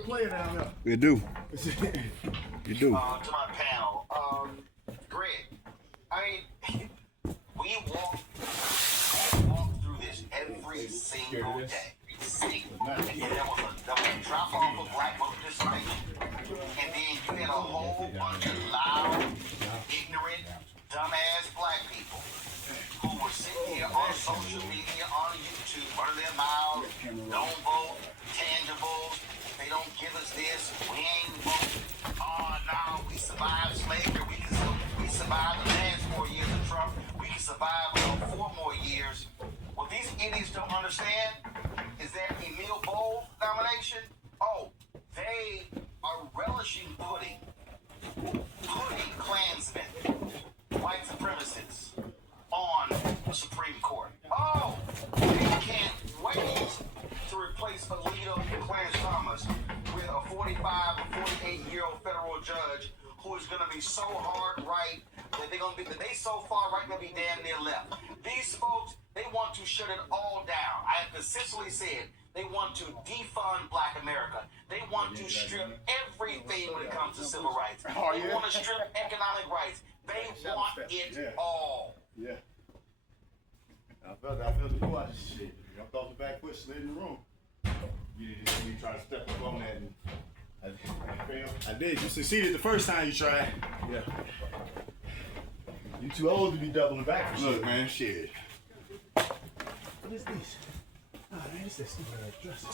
favorite player down there. You do. You do. To my panel, Greg, I mean, we walk through this every single day. And there was a drop off of black voter participation, and then you had a whole bunch of loud, ignorant, dumbass black people who were sitting here on social media, on YouTube, running their mouths, don't vote, tangibles, they don't give us this, we ain't vote. Oh, no, we survived slavery, we survived the last 4 years of Trump, we can survive 4 more years. What these idiots don't understand is that Emil Bowl nomination, they are relishing putting Klansmen, white supremacists, on the Supreme Court. They can't wait to replace Alito Clarence Thomas with a 45 or 48-year-old federal judge who is going to be so hard right that they so far right they'll be damn near left. These folks, they want to shut it all down. I have consistently said they want to defund Black America. They want to strip everything when it comes to civil rights. They want to strip economic rights. They want it all. Yeah. I felt the go out of shit. I thought the back foot slid in the room. You try to step up on that and I failed. I did. You succeeded the first time you tried. Yeah. You too old to be doubling back for shit. Look, man, shit. What is this? Oh, man, this is stupid dress. They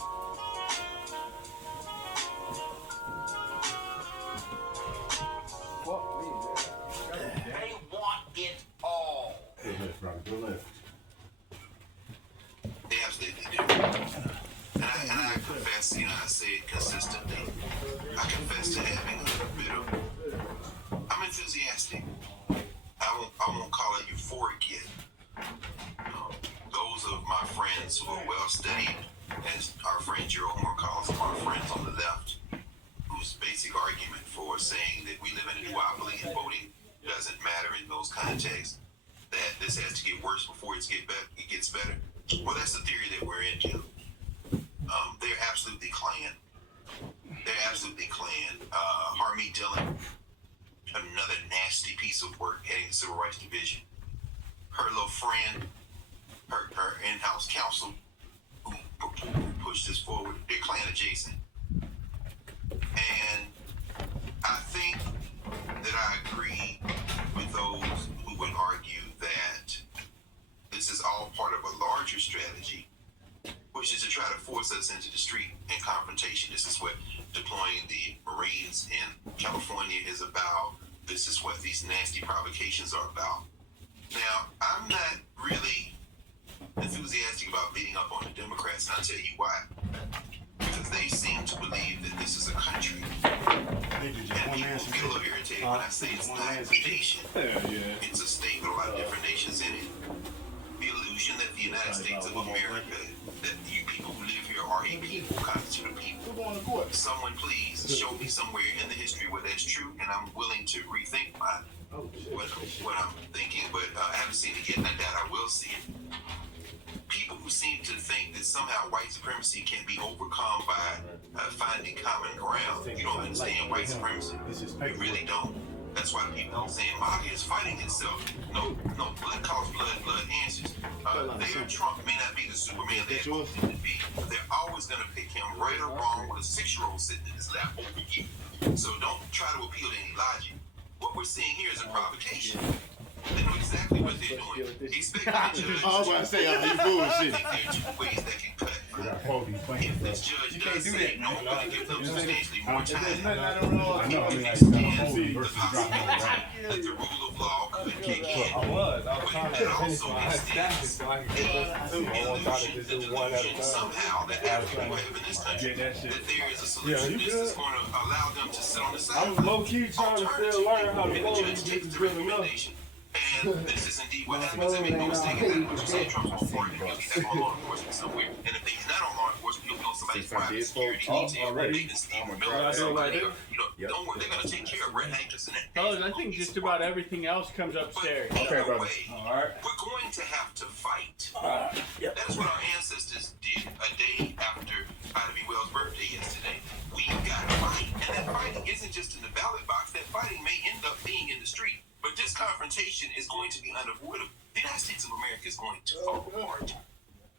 want it all. Go left, Robbie. Go left. They absolutely do. And I confess, I say it consistently. I confess to having a bit of. I'm enthusiastic. I won't call it euphoric yet. Those of my friends who are well studied, as our friend Gerald Moore calls them, our friends on the left, whose basic argument for saying that we live in a duopoly and voting doesn't matter in those contexts, that this has to get worse before it gets better. Well, that's the theory that we're into. They're absolutely Klan. They're absolutely Klan. Harmeet Dillon, another nasty piece of work heading the Civil Rights Division. Her little friend, her in-house counsel who pushed this forward, they're Klan adjacent. And I think that I agree with those who would argue that this is all part of a larger strategy, which is to try to force us into the street and confrontation. This is what deploying the Marines in California is about. This is what these nasty provocations are about. Now, I'm not really enthusiastic about beating up on the Democrats, and I'll tell you why. Because they seem to believe that this is a country. And people get a little irritated when I say it's not a nation. It's a state with a lot of different nations in it. The illusion that the United States of America, that you people who live here are a people, constitute a people. Someone please show me somewhere in the history where that's true, and I'm willing to rethink what I'm thinking, but I haven't seen it yet, and I doubt I will see it. People who seem to think that somehow white supremacy can be overcome by finding common ground. You don't understand white supremacy. You really don't. That's why the people saying MAGA is fighting itself. No, blood calls blood, blood answers. Trump may not be the Superman they hoped him to be, but they're always going to pick him right or wrong with a 6-year-old sitting in his lap over you. So don't try to appeal to any logic. What we're seeing here is a provocation. They know exactly what they're doing. Expect the judge. I was going to say, you bullshit. There are 2 ways that can cut. If this judge does say no, we're going to give them substantially more time. If it stands the possibility that the rule of law could kick in. But it also extends the illusion somehow that African people have in this country, that there is a solution. This is going to allow them to sit on the side. I was low-key trying to still learn how to vote. Judge takes the recommendation. And this is indeed what happens. And make no mistake, exactly what you said. Trump's on board. He'll be on law enforcement somewhere. And if he's not on law enforcement, he'll be on somebody's private security detail. Maintenance team, somebody. Don't worry, they're going to take care of Red Hankins and that. I think just about everything else comes upstairs. Okay, brother. All right. We're going to have to fight. That is what our ancestors did a day after Ida B. Wells' birthday yesterday. We confrontation is going to be unavoidable. The United States of America is going to fall apart.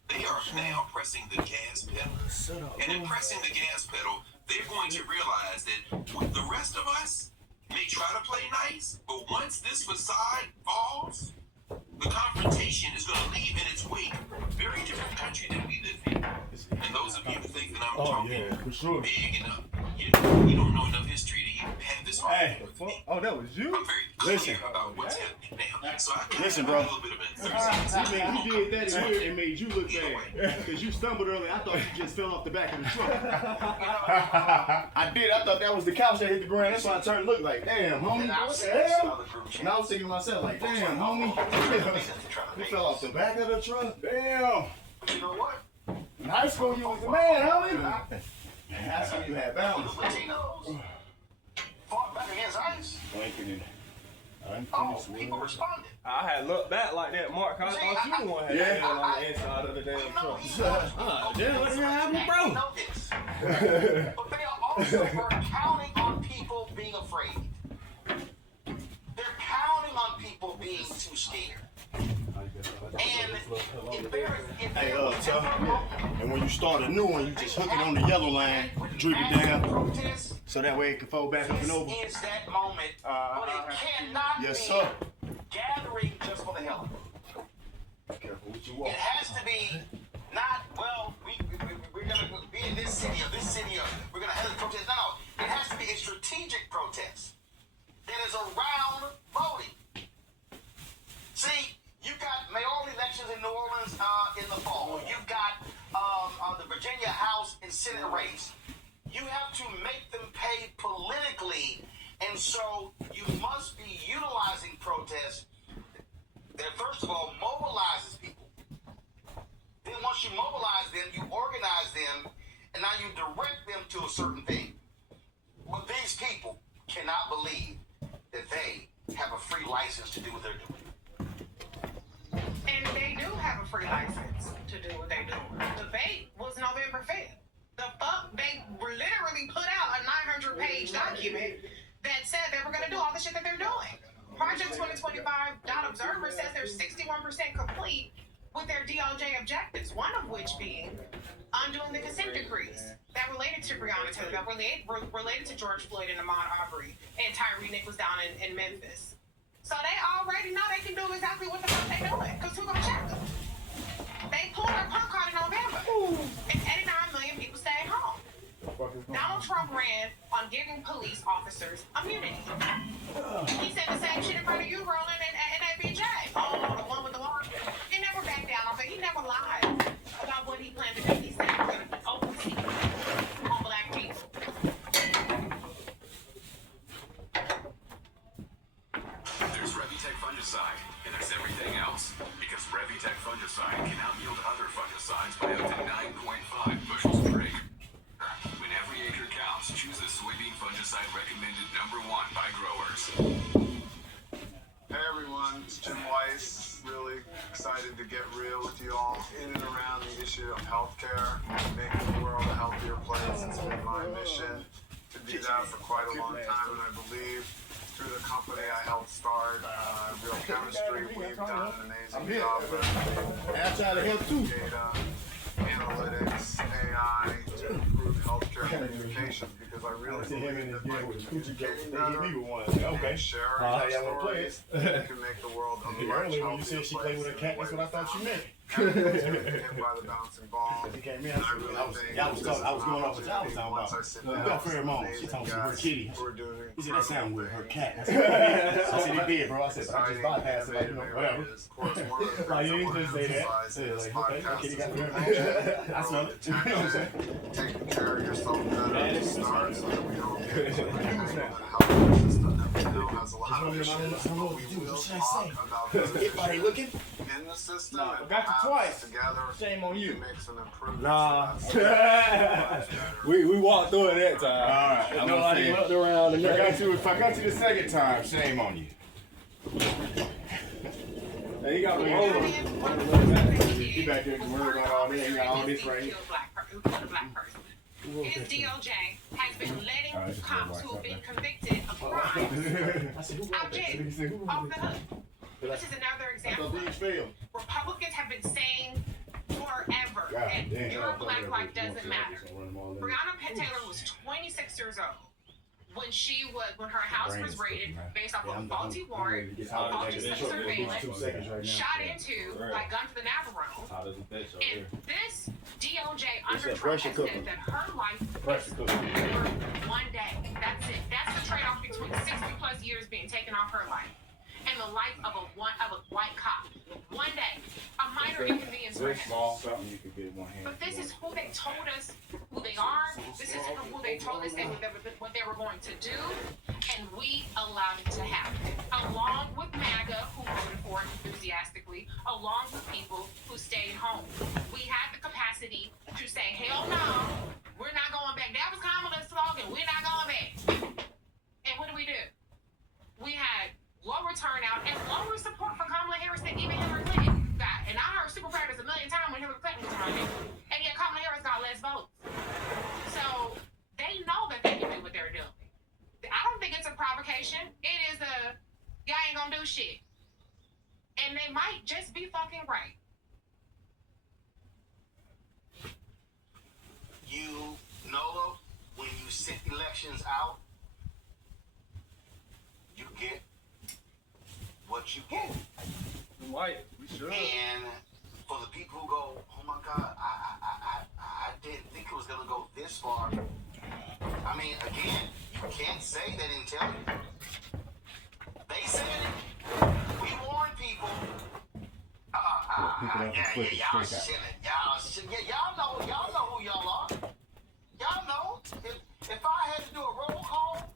They are now pressing the gas pedal. And in pressing the gas pedal, they're going to realize that the rest of us may try to play nice, but once this facade falls, the confrontation is going to leave in its wake a very different country that we live in. And those of you who think that I'm talking for sure. big enough, you don't know enough history to even have this argument with me. Oh, that was you? I'm very clear Listen. about what's happening now. So I can Listen, have bro. a little bit of enthusiasm. He did that in here and made you look bad. Because you stumbled earlier. I thought you just fell off the back of the truck. I did. I thought that was the couch that hit the ground. That's why I turned and looked like, damn, homie. And I've What seen the this in hell? other group chats. And I was thinking to myself, like, damn, homie. He fell off the back of the truck. Damn. But you know what? In high school, you was the man, homie. In high school, you had The balance. Latinos fought back against ICE. Oh, people responded. I had looked back like that, Mark. I thought you the one had Yeah. been on the inside of the damn truck. Damn, what the hell happened, bro? They know this. But they are also were counting on people being afraid. They're counting on people being too scared. And if there Hey, was tough. ever a moment And when you start a new one, you just hook it on the yellow line, drip it down, protest, so that way it can fold back up and over. this is that moment. But it cannot Yes, be sir. gathering just for the hell of it. Careful what you It want. has to be not, well, we're going to be in this city or we're going to have a protest. No. It has to be a strategic protest that is around voting. See, you've got mayoral elections in New Orleans in the fall. You've got the Virginia House and Senate race. You have to make them pay politically, and so you must be utilizing protests that, first of all, mobilizes people. Then once you mobilize them, you organize them, and now you direct them to a certain thing. But these people cannot believe that they have a free license to do what they're doing. And they do have a free license to do what they do. The debate was November 5th. The fuck? They literally put out a 900-page document that said they were going to do all the shit that they're doing. Project 2025.Observer says they're 61% complete with their DOJ objectives, one of which being undoing the consent decrees that related to Breonna Taylor, that related to George Floyd and Ahmaud Arbery and Tyree Nichols down in Memphis. So they already know they can do exactly what the fuck they doing, because who's gonna check them? They pulled their punk card in November, and 89 million people stayed home. Donald Trump ran on giving police officers immunity. He said the same shit in front of you, Roland, and ABJ. Oh, the one with the law. He never backed down on it. He never lied about what he planned to do. He said he was going to open secret on black people. There's Revitec fungicide, and there's everything else. Because Revitec fungicide can out-yield other fungicides by up to 9.5 bushels per acre. When every acre counts, choose the soybean fungicide recommended #1 by growers. Hey everyone, it's Jim Weiss. Really excited to get real with you all in and around the issue of healthcare, making the world a healthier place. It's been my mission to do that for quite a long time, and I believe through the company I helped start, Real Chemistry, we've done an amazing job of Outside of help too. data, analytics, AI to improve healthcare communications, because I really believe that by communicating better, Okay. share How our y'all wanna play stories, we can make the world a much Earlier when you healthier said she played with a place cat, than that's the what I way thought we you found meant. it. Everyone's gonna get hit by the bouncing ball. He came in, And I I really was think going this is off what an y'all was talking opportunity once I about. sit We down got with some pheromones. She amazing talking about her guys kitty. who are doing He said that sound weird, her incredible cat. I things. said it did, bro. I said, I just bypassed it, like, you know, whatever. Of course, one of the things Like, you I didn't wanna just say that. emphasize Say in it this like, okay, podcast kitty is got the pheromones. I smell it. You know what I'm saying? taking care of yourself better Man, to it's start, so that we don't get into the Who's that? health system that we know has a lot I of don't know issues, what but we to do. will What should I talk say? about those If I ain't looking, in the system, No, and got you perhaps twice. together Shame on you. we make some improvements. Nah. to that. we walked through it that time. Alright, I'm Nobody saying, looked around and if I got you the second time, shame on you. he got me he back there worried about all that. He got all this right here. Who killed a black person? his DOJ has been letting cops who have been convicted of crimes object off the hook. This is another example. Republicans have been saying forever that your black life doesn't matter. Breonna Taylor was 26 years old when her house was raided based off of a faulty warrant, faulty surveillance, shot into by gun to the Navarro. And this DOJ under Trump has said that her life is over one day. That's it. That's the trade-off between 60 plus years being taken off her life and the life of a white cop. One day, a minor inconvenience for him. But this is who they told us who they are. This is who they told us what they were going to do, and we allowed it to happen. Along with MAGA, who voted for it enthusiastically, along with people who stayed home. We had the capacity to say, hell no, we're not going back. That was Kamala's slogan, we're not going back. And what do? We had lower turnout and lower support for Kamala Harris than even Hillary Clinton got. And I heard super predators a million times when Hillary Clinton was running, and yet Kamala Harris got less votes. So they know that they can do what they're doing. I don't think it's a provocation. It is y'all ain't gonna do shit. And they might just be fucking right. You know, when you sit elections out, you get what you get. White, we should. And for the people who go, oh my God, I didn't think it was gonna go this far. I mean, again, you can't say they didn't tell you. They said it. We warned people. Y'all shilling. Y'all know who y'all are. Y'all know. If I had to do a roll call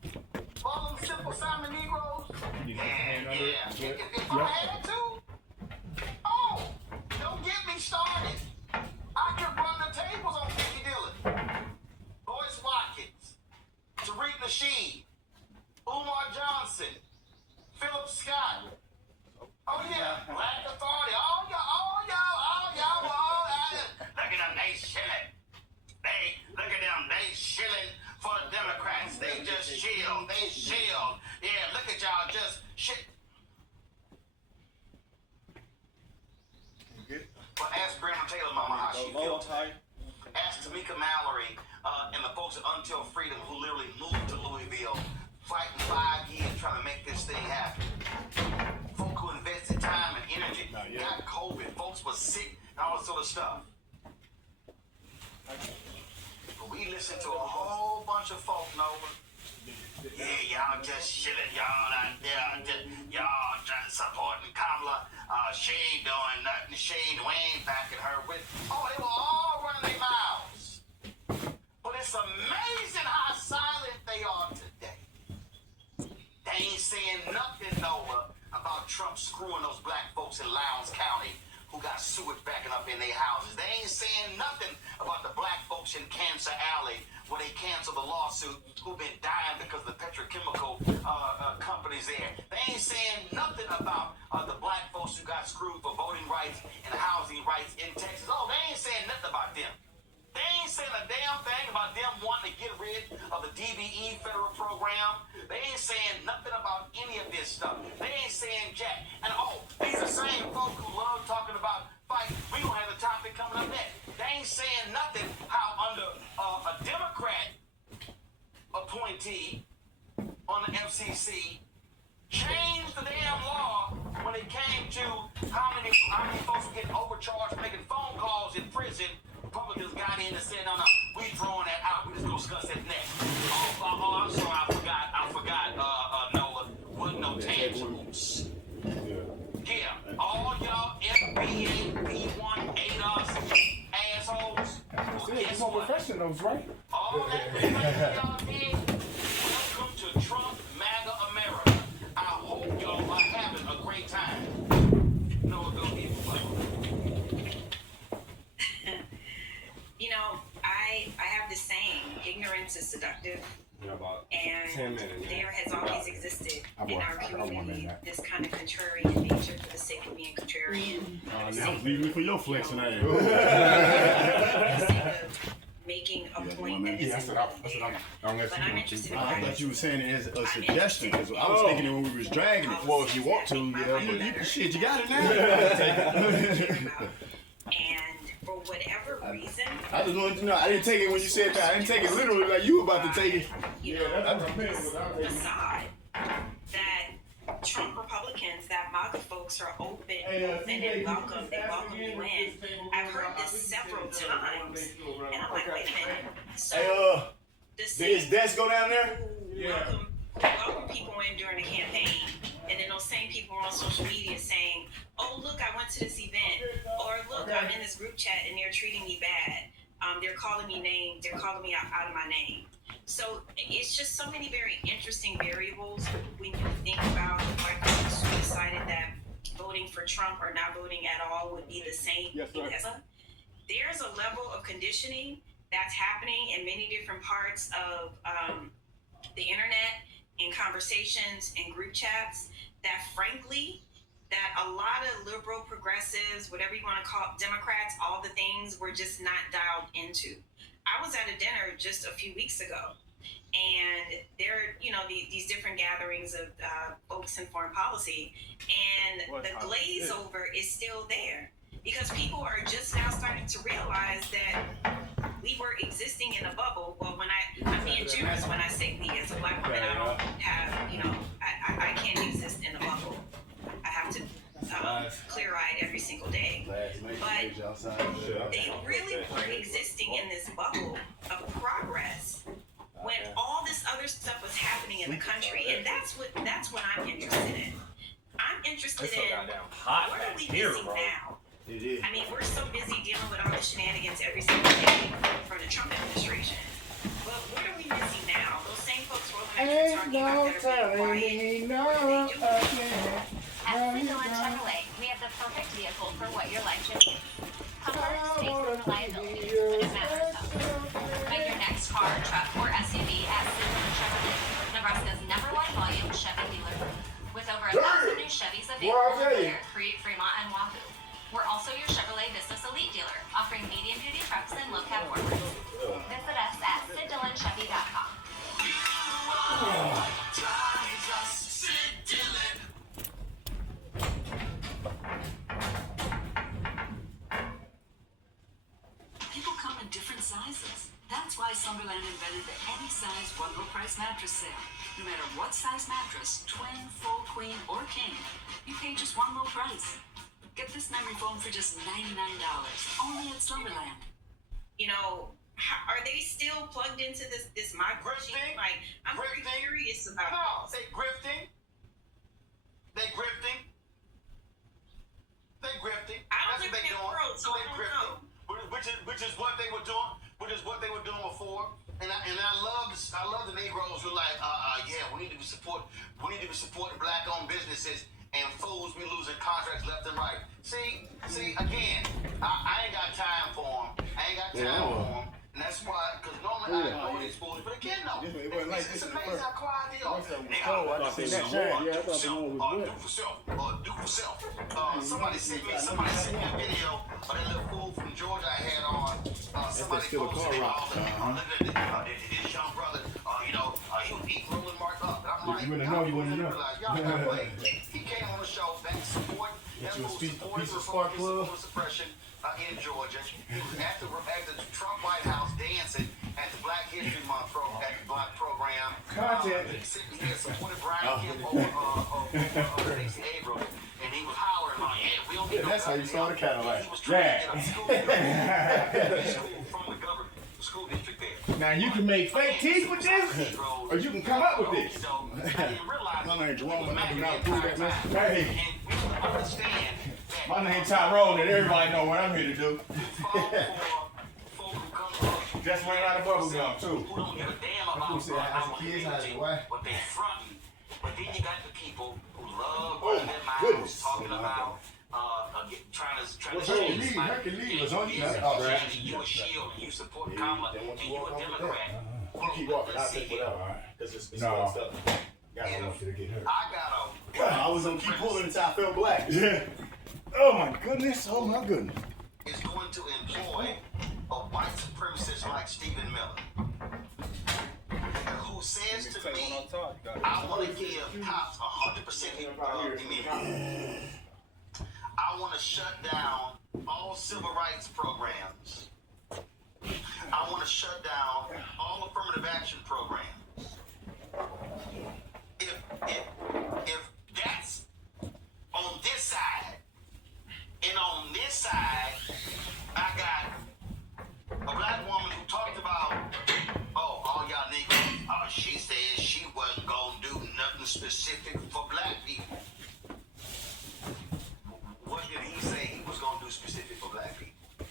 for all them simple Simon Negroes, if I had to, don't get me started. I could run the tables on Vicky Dillon, Boyce Watkins, Tariq Nasheed, Umar Johnson, Philip Scott. Oh yeah, Black Authority. All y'all. Look at them, they shilling. Look at them, they shilling for the Democrats. They just shield. Yeah, look at y'all, just shit. But ask Breonna Taylor Mama how she feels. Ask Tamika Mallory and the folks at Until Freedom who literally moved to Louisville, fighting 5 years trying to make this thing happen. Folk who invested time and energy, got COVID, folks were sick, and all this sort of stuff. But we listened to a whole bunch of folk, Nova. Yeah, y'all just shilling. Y'all out there, y'all just supporting Kamala. She ain't doing nothing. She ain't backing her with. Oh, they were all running their mouths. But it's amazing how silent they are today. They ain't saying nothing, Nova, about Trump screwing those black folks in Lowndes County who got sewage backing up in their houses. They ain't saying nothing about the black folks in Cancer Alley where they canceled the lawsuit who've been dying because the petrochemical companies there. They ain't saying nothing about the black folks who got screwed for voting rights and housing rights in Texas. Oh, they ain't saying nothing about them. They ain't saying a damn thing about them wanting to get rid of the DBE federal program. They ain't saying nothing about any of this stuff. They ain't saying jack. And these are same folk who love talking about fight. We gonna have a topic coming up next. They ain't saying nothing how under a Democrat appointee on the FCC changed the damn law when it came to how many folks were getting overcharged for making phone calls in prison. Republicans got in and said, no, we throwing that out. We just gonna discuss that next. I'm sorry, I forgot, Noah. Wasn't no tangibles. Yeah, all y'all FBA, P1, ADOS, assholes. Guess what? Professionals, right? All that y'all did. Welcome to Trump MAGA America. I hope y'all are having a great time. Noah, go ahead. You know, I have this saying, ignorance is seductive. And there has always existed in our community this kind of contrarian nature for the sake of being contrarian. Leave me for your flex tonight. making a point that isn't really there. But I'm interested in I thought you were saying it as a suggestion. Cause I was thinking it when we was dragging it. Well, if you want to, shit, you got it now. And for whatever reason, I just wanted to know. I didn't take it when you said that. I didn't take it literally like you were about to take it. you know, this facade that Trump Republicans, that MAGA folks are open and welcome. They welcome you in. I've heard this several times, and I'm like, wait a minute. So the Did his desk go down there? welcome people in during the campaign, and then those same people are on social media saying, oh, look, I went to this event, or look, I'm in this group chat and they're treating me bad. They're calling me names, they're calling me out of my name. So it's just so many very interesting variables when you think about the white folks who decided that voting for Trump or not voting at all would be the same. There's a level of conditioning that's happening in many different parts of the internet, in conversations, in group chats, that frankly, that a lot of liberal progressives, whatever you want to call it, Democrats, all the things were just not dialed into. I was at a dinner just a few weeks ago, and there are, you know, these different gatherings of folks in foreign policy, and the glaze over is still there because people are just now starting to realize that we were existing in a bubble. Well, I'm being generous when I say we. As a black woman, I don't have, you know, I can't exist in a bubble. I have to clear-eyed every single day. But they really were existing in this bubble of progress when all this other stuff was happening in the country, and that's what I'm interested in. I'm interested in what are we missing now? I mean, we're so busy dealing with all the shenanigans every single day from the Trump administration. But what are we missing now? Those same folks rolling at you talking about that are being quiet. What are they doing? At Findle & Chevrolet, we have the perfect vehicle for what your life should be. Comfort, space, and reliability when it matters most. Find your next car, truck, or SUV at Findle & Chevrolet, Nebraska's #1 volume Chevy dealer. With over 1,000 new Chevys available in Crete, Fremont, and Wahoo. We're also your Chevrolet Business Elite dealer, offering medium-duty trucks and low-cab forwards. Visit us at SidDillonChevy.com. People come in different sizes. That's why Slumberland invented the any size one low price mattress sale. No matter what size mattress, twin, full, queen, or king, you pay just one low price. Get this memory foam for just $99, only at Slumberland. You know, are they still plugged into this migration? Like, I'm very curious about. No, they grifting. They grifting. I don't live in that world, so I don't know. Which is what they were doing. Which is what they were doing before. And I love the Negroes who are like, yeah, we need to be supporting black-owned businesses. And fools be losing contracts left and right. See, again, I ain't got time for them. And that's why, because normally I ignore these fools. But again, no. It's amazing how quiet they are. Do for self. Somebody sent me a video of that little fool from Georgia I had on. Somebody posted this young brother, he was eating rolling mark up. I'm like, you wanna know. Y'all gotta play. He came on the show, back to support. Get you a piece of Spark Plug. Suppression in Georgia. He was at the Trump White House dancing at the Black History Month program. Content. Sitting here supporting Brian Kemp over Stacey Abrams. And he was hollering like, yeah, we don't need that's how you start a Cadillac. He was trying to get a school from the government, the school district there. Now you can make fake teeth with this, or you can come up with this. My name Jerome, and I can now prove that message. Hey, my name Tyrone, and everybody know what I'm here to do. Just ran out of bubble gum too. Who don't give a damn about what they fronting. But then you got the people who love running their mouths, talking about trying to change Hercules on you. You a shield, you support Kamala, and you a Democrat. Keep walking, I'll take whatever. Because it's stuff. I want you to get hurt. I was gonna keep pulling until I felt black. Yeah. Oh my goodness. Is going to employ of white supremacists like Stephen Miller, who says to me, I want to give cops 100% immunity. I want to shut down all civil rights programs. I want to shut down all affirmative action programs. If that's on this side, and on this side, I got a black woman who talked about, oh, all y'all niggas, she said she wasn't gonna do nothing specific for black people. What did he say he was gonna do specific for black people?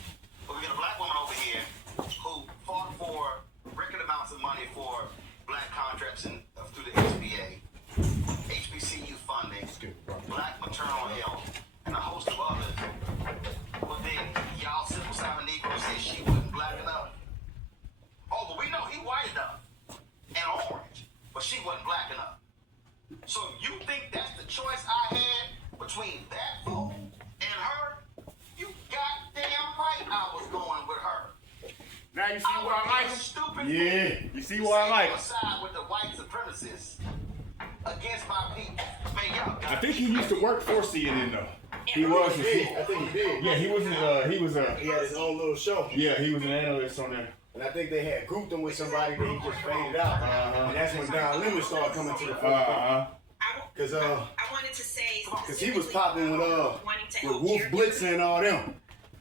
But we got a black woman over here who fought for record amounts of money for black contracts and through the SBA, HBCU funding, black maternal health, and a host of others. But then y'all Simple Simon Negro said she wasn't black enough. Oh, but we know he white enough and orange, but she wasn't black enough. So if you think that's the choice I had between that fool and her, you goddamn right I was going with her. Now you see why I like him? Stupid. Yeah, you see why I like him. Side with the white supremacists against my people. Man, y'all I think he used to work for CNN though. He was. I think he did. Yeah, he was. He had his own little show. Yeah, he was an analyst on there. And I think they had grouped him with somebody that he just faded out. And that's when Don Lemon started coming to the forefront. Cause I wanted to say cause he was popping with Wolf Blitzer and all them.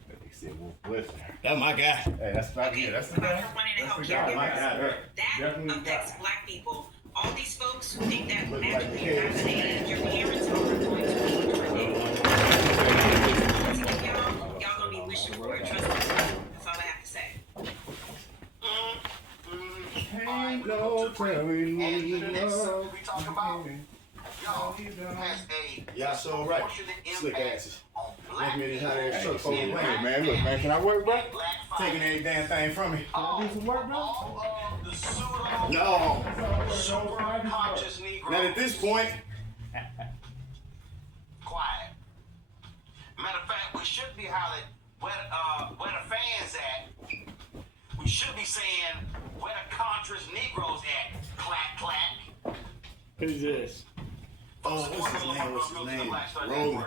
They said Wolf Blitzer. That's my guy. Hey, that's my guy. That's the guy. That's the guy. My guy. That affects black people. All these folks who think that magically you're not gonna age, your parents are going to y'all gonna be wishing for it. Trust me. That's all I have to say. Ain't no telling me love. We talk about y'all has a Y'all so right. Slick asses. black Make me this hot ass truck Hey, over man, look, man, can I work, bro? taking every damn thing from me. Can I do some work, bro? all of the pseudo No. super conscious Negroes. Not at this point. Quiet. Matter of fact, we should be hollering where the fans at. We should be saying where the Contras Negroes at. Clack clack. Who's this? Oh, what's his name? Roland.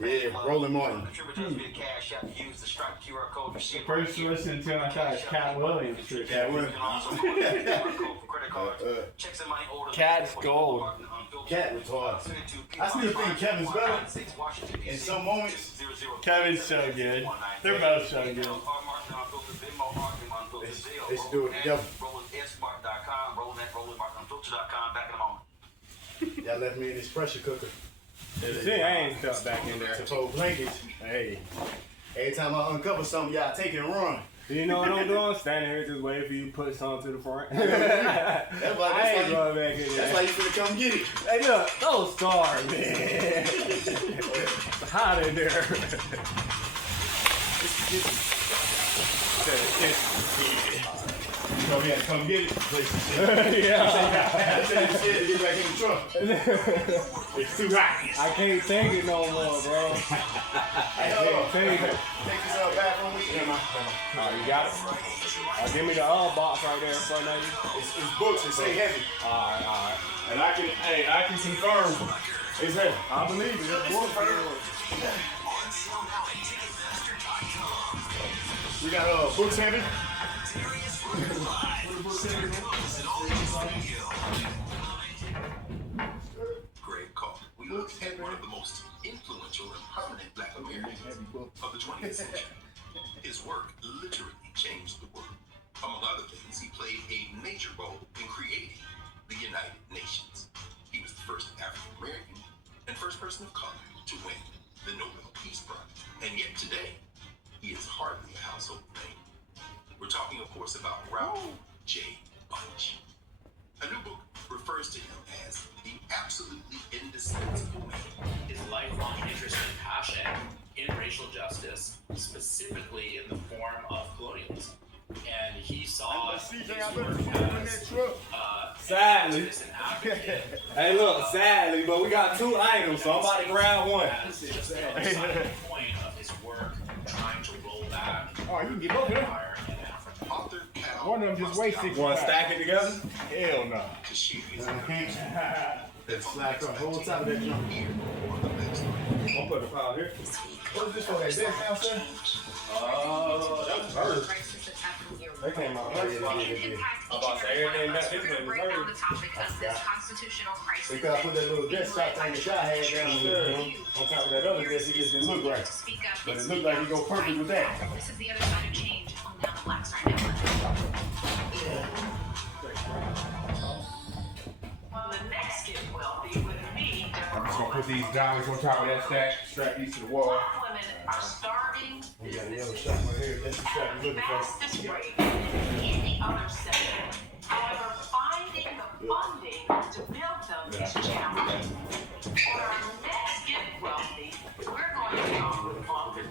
Yeah, Roland Martin. First listen to him, I thought it was Cat Williams. Cat Williams. Cat's gold. Cat retarded. I still think Kevin's better in some moments. Kevin's so good. They're both so good. They should do it together. Back in a moment. Y'all left me in this pressure cooker. See, I ain't stuck back in there. To fold blankets. Hey. Every time I uncover something, y'all take it and run. You know what I'm doing? Standing here just waiting for you to put something to the front. That's why I ain't going back in there. That's why you finna come get it. Hey, look, those stars, man. It's hot in there. You told me I had to come get it. Yeah. I said you scared to get back in the truck. It's too hot. I can't take it no more, bro. I can't take it. Take this out bathroom with you. Oh, you got it? Give me the box right there in front of you. It's books. It say heavy. Alright. And I can confirm it's heavy. I believe it. It's book. We got books heavy. Greg Coffin, we look at one of the most influential and prominent black Americans of the 20th century. His work literally changed the world. Among other things, he played a major role in creating the United Nations. He was the first African American and first person of color to win the Nobel Peace Prize. And yet today, he is hardly a household name. We're talking, of course, about Ralph J. Bunche. A new book refers to him as the absolutely indispensable man. His lifelong interest and passion in racial justice, specifically in the form of colonialism. And he saw his work as sadly. Hey, look, sadly, but we got 2 items, so I'm about to grab one. As just a starting point of his work, trying to roll back Oh, you can get both of them. One of them just weighs 6 Want to stack it together? Hell no. That's slack on the whole top of that junk. I'll put the pile here. What is this for? That desk downstairs? That was hers. That came out earlier. I'm about to say everything that this one was break down hers. the topic of this constitutional crisis. Because I put that little desktop thing that y'all had downstairs on top of that other desk, it just didn't look right. But it looked like it go perfect with that. This is the other side of change on Down the Black Star Network. Well, the next Get Wealthy with me. I'm just gonna put these dollars on top of that stack, strap these to the wall. Black women are starving We got the other shot right here. That's the shot at you're the looking for. fastest rate in any other sector. However, finding the funding to build them is challenging. For our next Get Wealthy, we're going to talk with author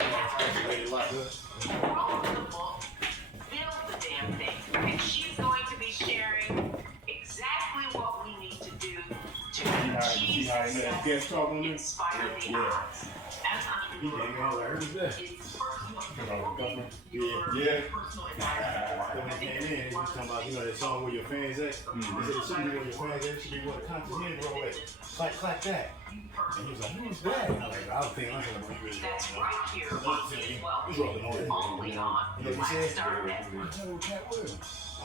Roll the book, build the damn thing, and she's going to be sharing exactly what we need to do to achieve success, inspire the odds. As entrepreneurs, it's personal. Yeah. When they came in, he was talking about, that song Where Your Fans At. He said it shouldn't be Where Your Fans At, it should be Where the Continental Roll At. Clack that. And he was like, who's that? And I was like, I was thinking, That's right here on Get Wealthy, only on Black Star Network. I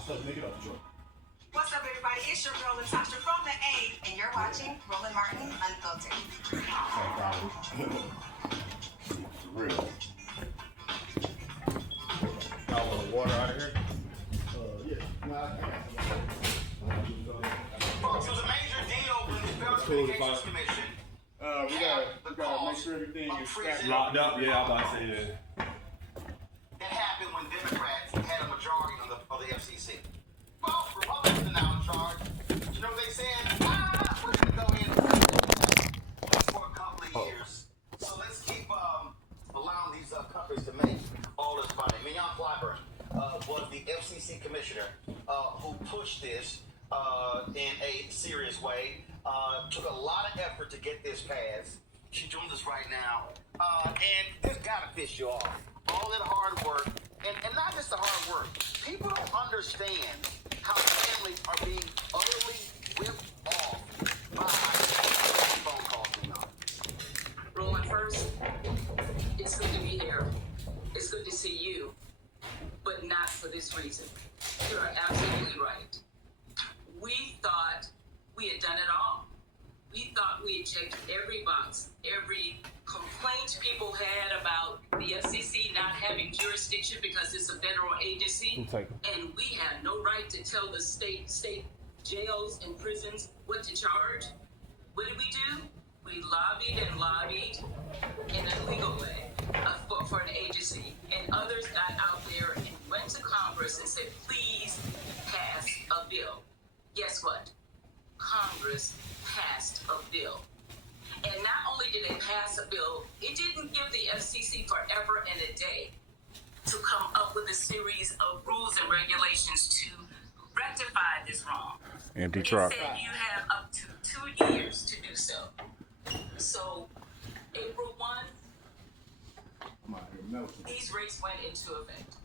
started making up the joke. What's up, everybody? It's your girl Natasha from the A, and you're watching Roland Martin Unfiltered. For real. Y'all want the water out of here? Yeah. Folks, it was a major deal when the Federal Communications Commission we gotta make sure everything is Locked up, yeah, I'm about to say that. It happened when Democrats had a majority of the FCC. Well, Republicans are now in charge. You know what they said? We're going to go in for a couple of years. So let's keep allowing these companies to make all this money. Mignon Clyburn was the FCC commissioner who pushed this in a serious way. Took a lot of effort to get this passed. She joins us right now. And this gotta piss you off. All that hard work, and not just the hard work. People don't understand how families are being utterly ripped off by phone calls and all. Roland, first, it's good to be here. It's good to see you, but not for this reason. You are absolutely right. We thought we had done it all. We thought we had checked every box, every complaint people had about the FCC not having jurisdiction because it's a federal agency, and we had no right to tell the state jails and prisons what to charge. What did we do? We lobbied and lobbied in a legal way for an agency, and others got out there and went to Congress and said, please pass a bill. Guess what? Congress passed a bill. And not only did they pass a bill, it didn't give the FCC forever and a day to come up with a series of rules and regulations to rectify this wrong. Empty truck. It said you have up to 2 years to do so. So, April 1, these rates went into effect.